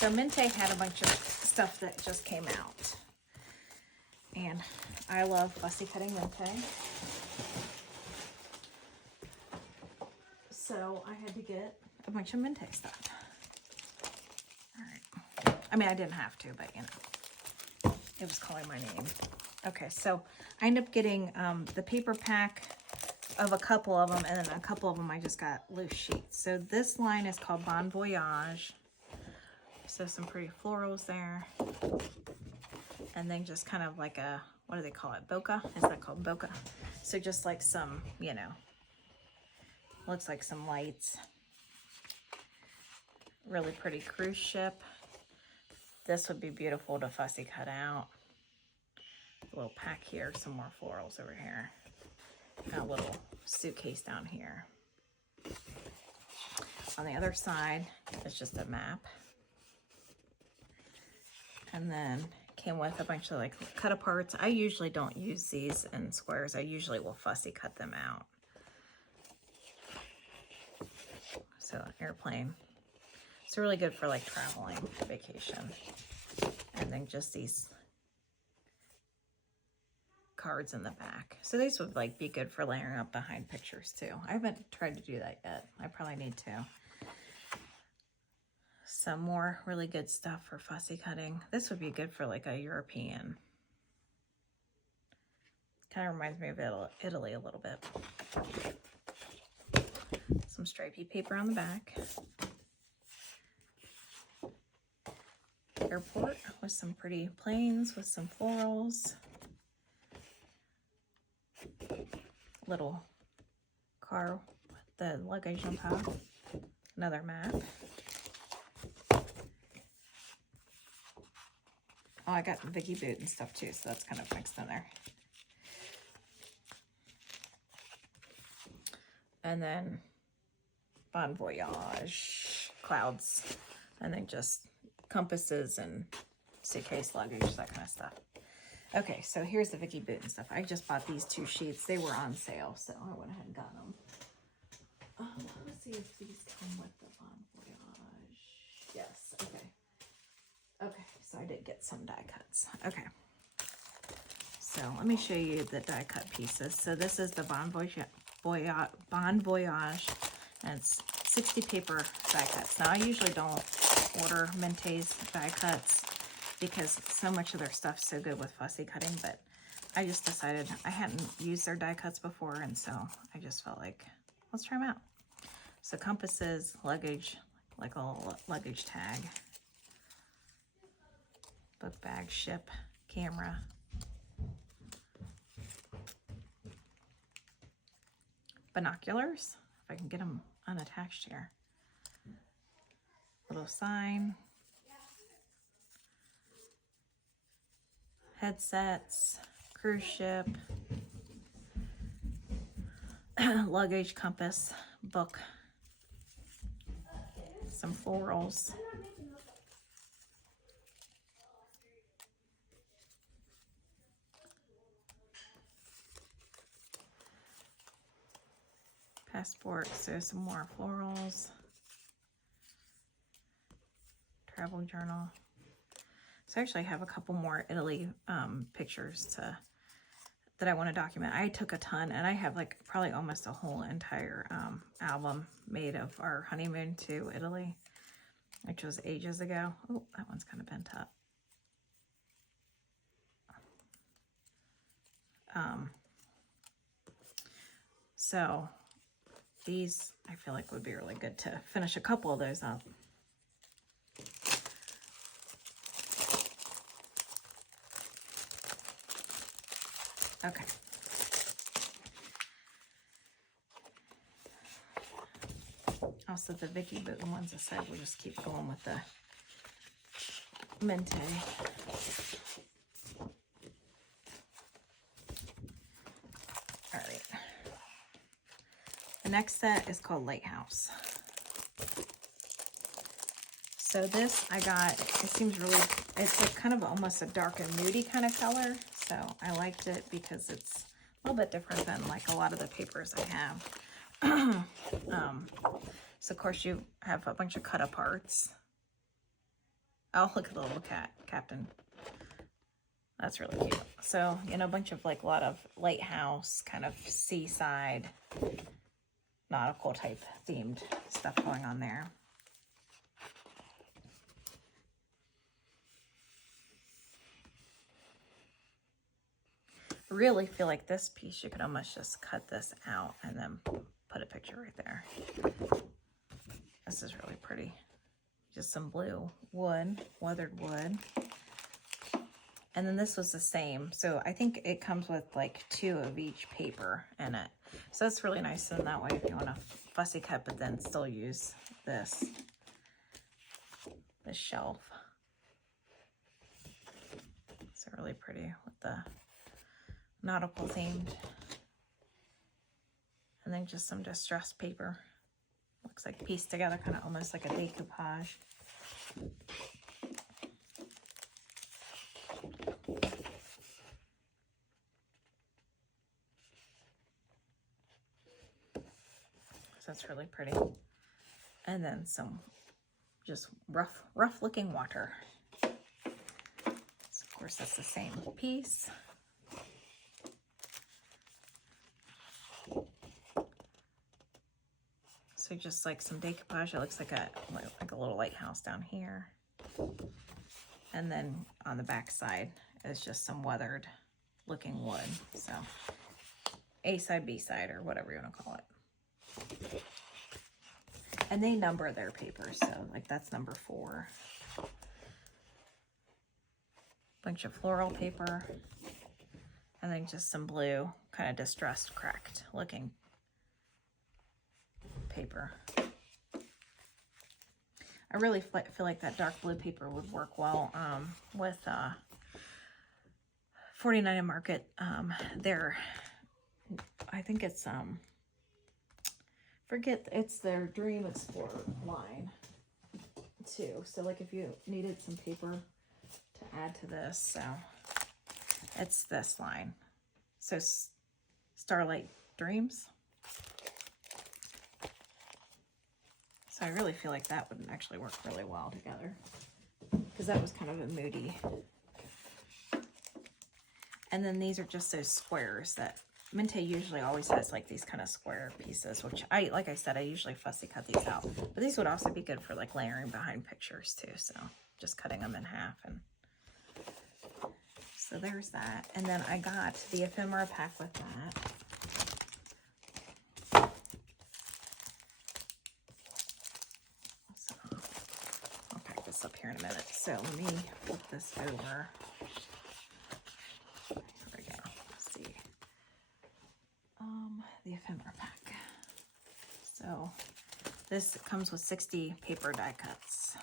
So Mintay had a bunch of stuff that just came out. And I love fussy cutting Mintay. So I had to get a bunch of Mintay stuff. All right. I mean, I didn't have to, but you know, it was calling my name. Okay, so I ended up getting the paper pack of a couple of them, and then a couple of them I just got loose sheets. So this line is called Bon Voyage. So some pretty florals there. And then just kind of like a, what do they call it? Bokeh? Is that called bokeh? So just like some, you know, looks like some lights. Really pretty cruise ship. This would be beautiful to fussy cut out. A little pack here, some more florals over here. Got a little suitcase down here. On the other side, it's just a map. And then came with a bunch of like cut aparts. I usually don't use these in squares. I usually will fussy cut them out. So airplane. It's really good for like traveling, vacation. And then just these cards in the back. So these would like be good for layering up behind pictures too. I haven't tried to do that yet. I probably need to. Some more really good stuff for fussy cutting. This would be good for like a European. Kind of reminds me of Italy a little bit. Some stripy paper on the back. Airport with some pretty planes with some florals. Little car with the luggage on top. Another map. Oh, I got the Vicky boot and stuff too, so that's kind of mixed in there. And then Bon Voyage, clouds, and then just compasses and suitcase luggage, that kind of stuff. Okay, so here's the Vicky boot and stuff. I just bought these 2 sheets. They were on sale, so I went ahead and got them. Let's see if these come with the Bon Voyage. Yes, okay. Okay, so I did get some die cuts. Okay. So let me show you the die cut pieces. So this is the Bon Voyage, and it's 60 paper die cuts. Now I usually don't order Mintay's die cuts because so much of their stuff's so good with fussy cutting, but I just decided I hadn't used their die cuts before, and so I just felt like, let's try them out. So compasses, luggage, like a little luggage tag, book bag, ship, camera, binoculars, if I can get them unattached here, little sign, headsets, cruise ship, luggage, compass, book, some florals, passport, so some more florals, travel journal. So I actually have a couple more Italy pictures that I want to document. I took a ton, and I have like probably almost a whole entire album made of our honeymoon to Italy, which was ages ago. Oh, that one's kind of bent up. So these I feel like would be really good to finish a couple of those up. Okay. Also the Vicky boot ones aside, we'll just keep going with the Mintay. All right. The next set is called Lighthouse. So this I got, it seems really, it's like kind of almost a dark and moody kind of color. So I liked it because it's a little bit different than like a lot of the papers I have. So of course you have a bunch of cut aparts. Oh, look at the little cat, Captain. That's really cute. So, you know, a bunch of like a lot of lighthouse, kind of seaside, nautical type themed stuff going on there. I really feel like this piece, you could almost just cut this out and then put a picture right there. This is really pretty. Just some blue wood, weathered wood. And then this was the same. So I think it comes with like 2 of each paper in it. So that's really nice. And that way if you want to fussy cut, but then still use this shelf. It's really pretty with the nautical themed. And then just some distressed paper. Looks like pieced together, kind of almost like a decoupage. So that's really pretty. And then some just rough looking water. So of course that's the same piece. So just like some decoupage. It looks like a little lighthouse down here. And then on the back side is just some weathered looking wood. So A side, B side, or whatever you want to call it. And they number their papers. So like that's number 4. Bunch of floral paper. And then just some blue, kind of distressed, cracked looking paper. I really feel like that dark blue paper would work well with 49 and Market. I think it's it's their Dream Explorer line too. So like if you needed some paper to add to this, so it's this line. So Starlight Dreams. So I really feel like that would actually work really well together, because that was kind of a moody. And then these are just those squares that Mintay usually always has, like these kind of square pieces, which like I said, I usually fussy cut these out. But these would also be good for like layering behind pictures too. So just cutting them in half. And so there's that. And then I got the ephemera pack with that. Up here in a minute. So let me flip this over. Here we go. Let's see. The ephemera pack. So this comes with 60 paper die cuts.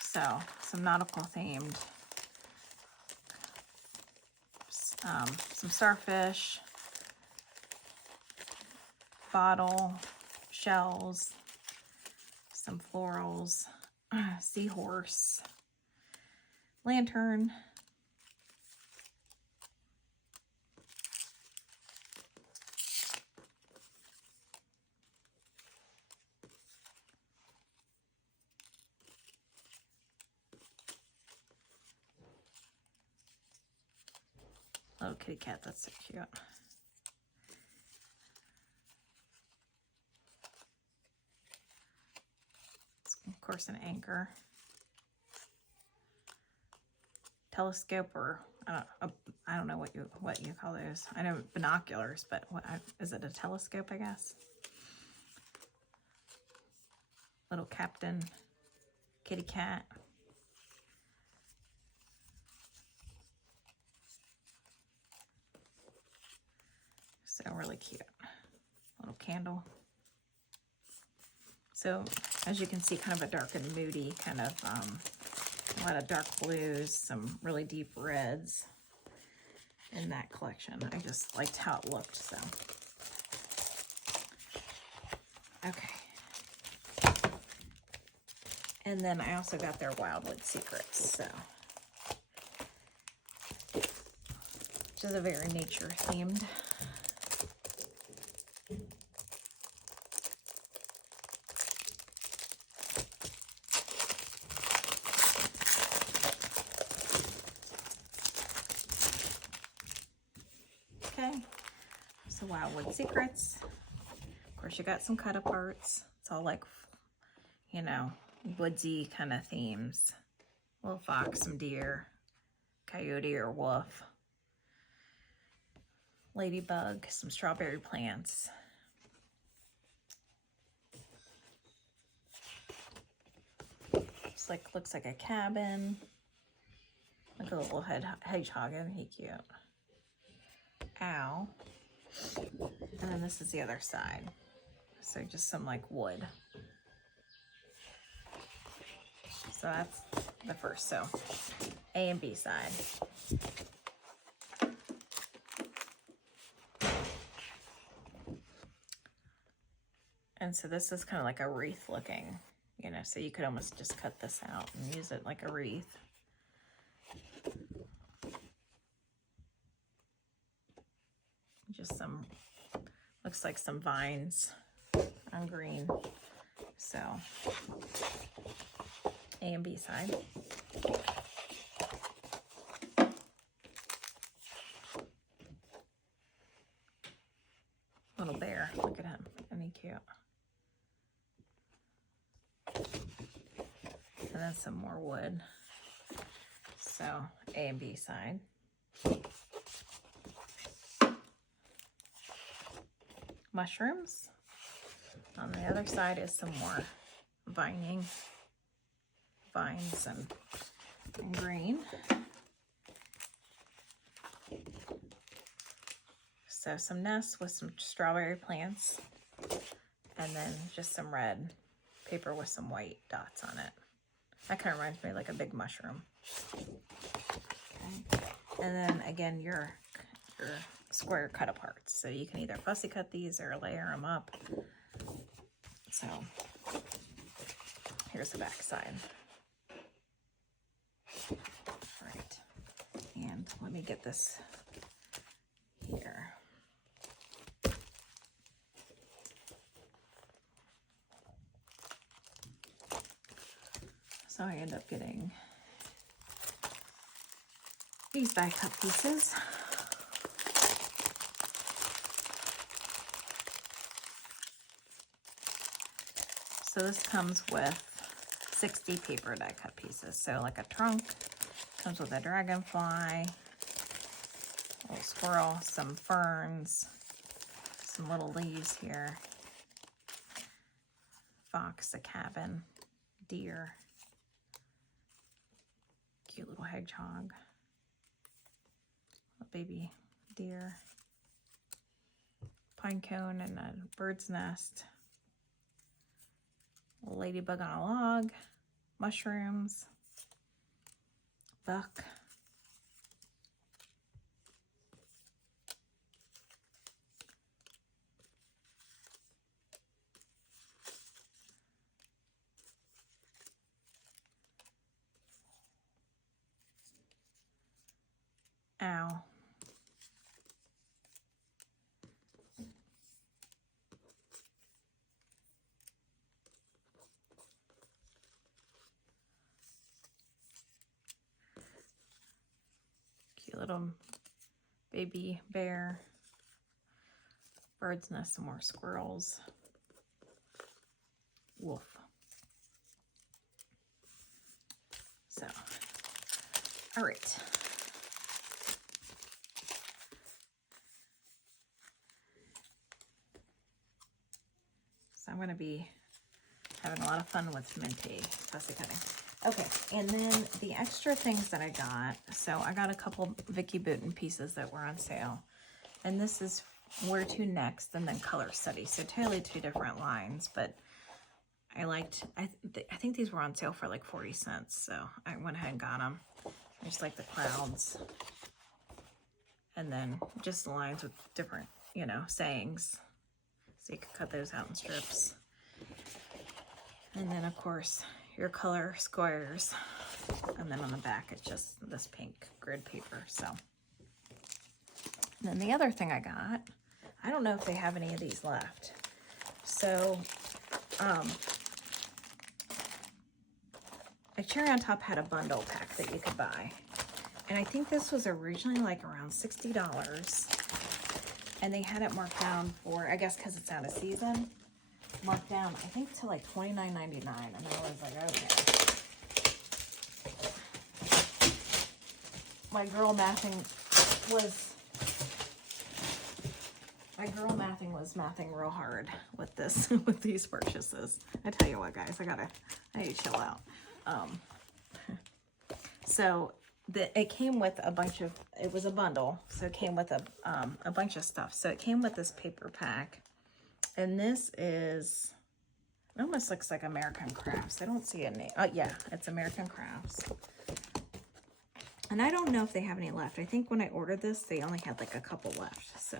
So some nautical themed, some starfish, bottle, shells, some florals, seahorse, lantern, little kitty cat, that's so cute. Of course, an anchor, telescope, or I don't know what you call those. I know binoculars, but is it a telescope? I guess. Little Captain, kitty cat. So really cute. Little candle. So as you can see, kind of a dark and moody, kind of a lot of dark blues, some really deep reds in that collection. I just liked how it looked, so. Okay. And then I also got their Wildwood Secrets, so. Which is a very nature themed. So Wildwood Secrets. Of course, you got some cut aparts. It's all like, you know, woodsy kind of themes. Little fox, some deer, coyote or wolf. Ladybug, some strawberry plants. Looks like a cabin. Like a little hedgehog, isn't he cute? Ow. And then this is the other side. So just some like wood. So that's the first. So A and B side. And so this is kind of like a wreath looking, you know, so you could almost just cut this out and use it like a wreath. Just some, looks like some vines on green. So A and B side. Little bear, look at him, isn't he cute? And then some more wood. So A and B side. Mushrooms. On the other side is some more vining, vines and green. So some nests with some strawberry plants, and then just some red paper with some white dots on it. That kind of reminds me of like a big mushroom. Okay. And then again, your square cut aparts. So you can either fussy cut these or layer them up. So here's the back side. All right. And let me get this here. So I end up getting these die cut pieces. So this comes with 60 paper die cut pieces. So like a trunk, comes with a dragonfly, a little squirrel, some ferns, some little leaves here, fox, a cabin, deer, cute little hedgehog, a baby deer, pine cone and a bird's nest, a ladybug on a log, mushrooms, buck, ow. Cute little baby bear, bird's nest, some more squirrels, wolf. So, all right. So I'm going to be having a lot of fun with Mintay fussy cutting. Okay, and then the extra things that I got, so I got a couple Vicky Bouton pieces that were on sale. And this is Where to Next and then Color Study. So totally two different lines, but I liked, I think these were on sale for like 40 cents. So I went ahead and got them. I just like the clouds. And then just the lines with different, you know, sayings. So you could cut those out in strips. And then of course, your color squares. And then on the back, it's just this pink grid paper, so. And then the other thing I got, I don't know if they have any of these left. So, a Cherry on Top had a bundle pack that you could buy. And I think this was originally like around $60. And they had it marked down for, I guess because it's out of season, marked down, I think, to like $29.99. And I was like, okay. My girl mathing mathing real hard with this, with these purchases. I tell you what, guys, I need to chill out. So it came with a bunch of, it was a bundle, so it came with a bunch of stuff. So it came with this paper pack, and this is, it almost looks like American Crafts. I don't see a name. Oh yeah, it's American Crafts. And I don't know if they have any left. I think when I ordered this, they only had like a couple left, so.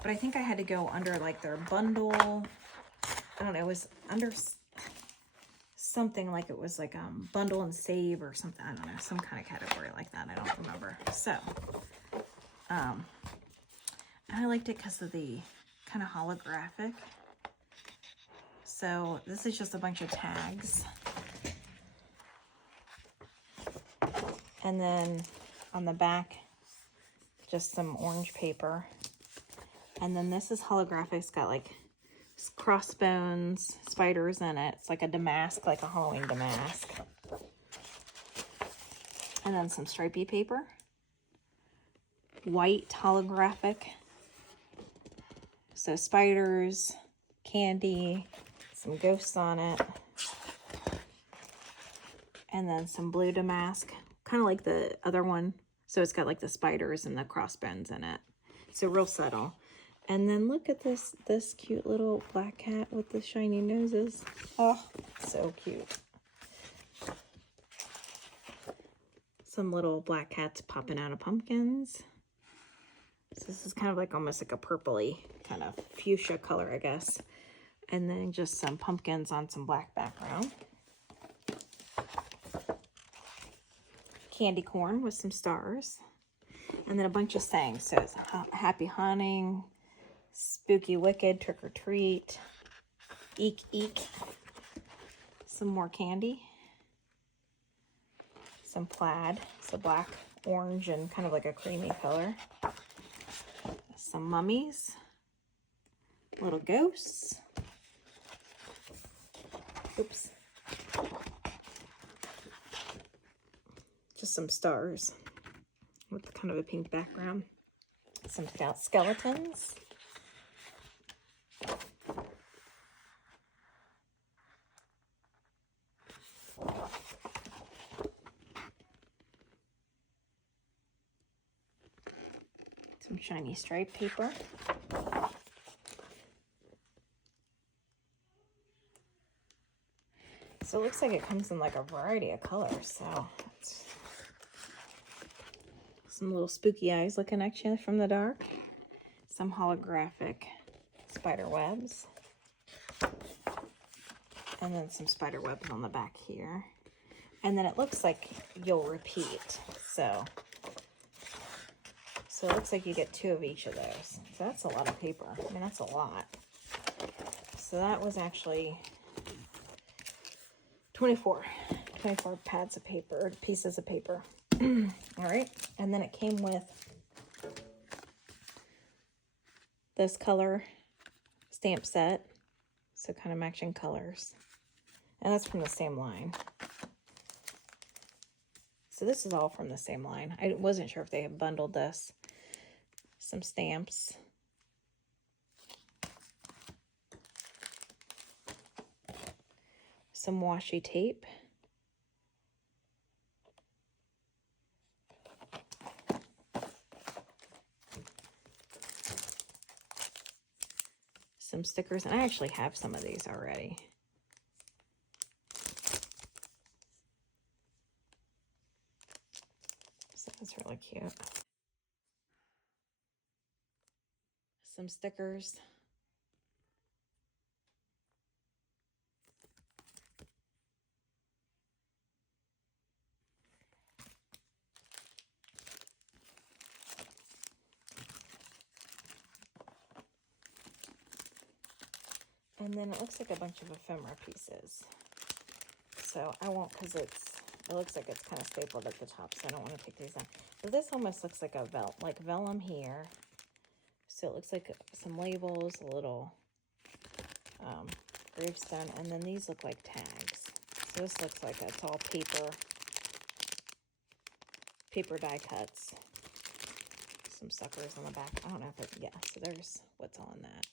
But I think I had to go under like their bundle. I don't know, it was under something like, it was like bundle and save or something. I don't know, some kind of category like that. I don't remember. So, I liked it because of the kind of holographic. So this is just a bunch of tags. And then on the back, just some orange paper. And then this is holographic. It's got like crossbones, spiders in it. It's like a damask, like a Halloween damask. And then some stripey paper. White holographic. So spiders, candy, some ghosts on it. And then some blue damask, kind of like the other one. So it's got like the spiders and the crossbones in it. So real subtle. And then look at this cute little black cat with the shiny noses. Oh, so cute. Some little black cats popping out of pumpkins. So this is kind of like almost like a purpley kind of fuchsia color, I guess. And then just some pumpkins on some black background. Candy corn with some stars. And then a bunch of sayings. So it's happy hunting, spooky wicked, trick or treat, eek eek. Some more candy. Some plaid. So black, orange, and kind of like a creamy color. Some mummies. Little ghosts. Oops. Just some stars with kind of a pink background. Some skeletons. Some shiny stripe paper. So it looks like it comes in like a variety of colors. So it's some little spooky eyes looking at you from the dark. Some holographic spider webs. And then some spider webs on the back here. And then it looks like you'll repeat. So it looks like you get 2 of each of those. So that's a lot of paper. I mean, that's a lot. So that was actually 24 pads of paper, pieces of paper. All right. And then it came with this color stamp set. So kind of matching colors. And that's from the same line. So this is all from the same line. I wasn't sure if they had bundled this. Some stamps. Some washi tape. Some stickers, and I actually have some of these already. So that's really cute. Some stickers. And then it looks like a bunch of ephemera pieces. So I won't, because it's It looks like it's kind of stapled at the top, so I don't want to take these out. But this almost looks like a vellum here. So it looks like some labels, a little gravestone, and then these look like tags. So this looks like it's all paper die cuts. Some suckers on the back. I don't know if it's, yeah, so there's what's on that.